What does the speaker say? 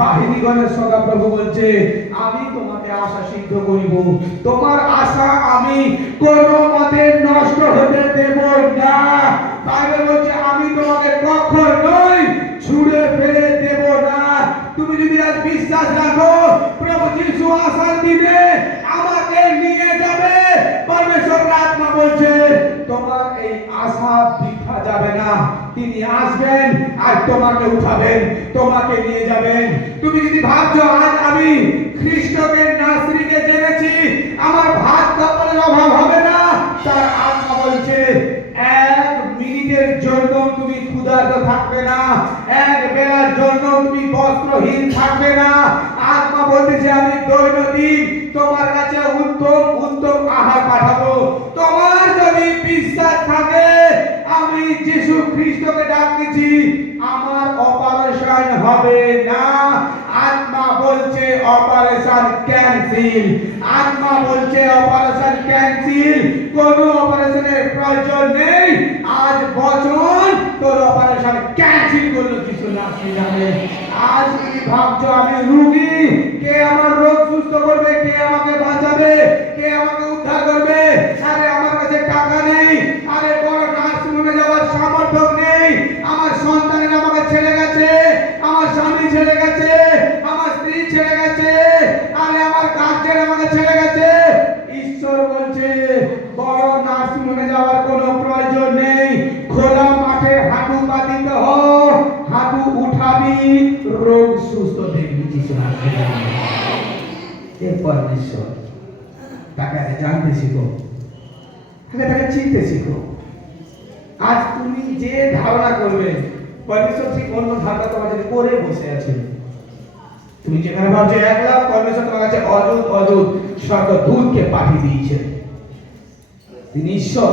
বাহিনীগণের সদাপ্রভু বলছে, আমি তোমাকে আশা সিদ্ধ করিব, তোমার আশা আমি কোনো মতে নষ্ট হতে দেব না। বাইবেল বলছে, আমি তোমাকে কখনোই ছুঁড়ে ফেলে দেব না। তুমি যদি আজ বিশ্বাস রাখো, প্রভু যিশু আসার দিনে আমাকে নিয়ে যাবে, পরমেশ্বর আত্মা বলছে তোমার এই আশা বৃথা যাবে না। তিনি আসবেন আর তোমাকে উঠাবেন, তোমাকে নিয়ে যাবেন। তুমি যদি ভাবছো আজ আমি খ্রিস্টকে নাসরিকে জেনেছি, আমার ভাত কাপড়ের অভাব হবে না, তার আত্মা বলছে এক মিনিটের জন্য তুমি ক্ষুধার্ত থাকবে না, এক বেলার জন্য তুমি বস্ত্রহীন থাকবে না। আত্মা বলতেছে আমি দৈনন্দিন তোমার কাছে উত্তম উত্তম আহার পাঠাবো। তোমার যদি বিশ্বাস থাকে, আমি যিশু খ্রিস্টকে ডাকতেছি, আমার অপারেশন হবে না। আত্মা বলছে অপারেশন ক্যান্সেল, আত্মা বলছে অপারেশন ক্যান্সেল, কোনো অপারেশনের প্রয়োজন নেই। আজ বচন তোর অপারেশন ক্যান্সেল করলো কিছু না জানে। আজ তুমি ভাবছো আমি রোগী, কে আমার রোগ সুস্থ করবে, কে আমাকে বাঁচাবে, কে আমাকে উদ্ধার করবে? আরে আমার কাছে টাকা নেই, আরে বড় নার্সিংহোমে যাওয়ার সামর্থ্য নেই, আমার সন্তানের আমাকে ছেড়ে গেছে, আমার স্বামী ছেড়ে গেছে, আমার স্ত্রী ছেড়ে গেছে, আরে আমার গার্জেন আমাকে ছেড়ে গেছে। ঈশ্বর বলছে বড় নার্সিংহোমে যাওয়ার কোনো প্রয়োজন নেই। খোলা মাঠে হাঁটু পাতিত হ, হাঁটু উঠাবি, রোগ সুস্থ দেখবি। যিশু এ পরমেশ্বর। তাকে জানতে শিখো, তাকে চিনতে শিখো। আজ তুমি যে ধারণা করবে, পরমেশ্বর ঠিক অন্য ধারণা তোমার কাছে করে বসে আছে। তুমি যেখানে ভাবছো 1 লাখ, পরমেশ্বর তোমার কাছে অযুত অযুত স্বর্গদূতকে পাঠিয়ে দিয়েছেন। তিনি ঈশ্বর।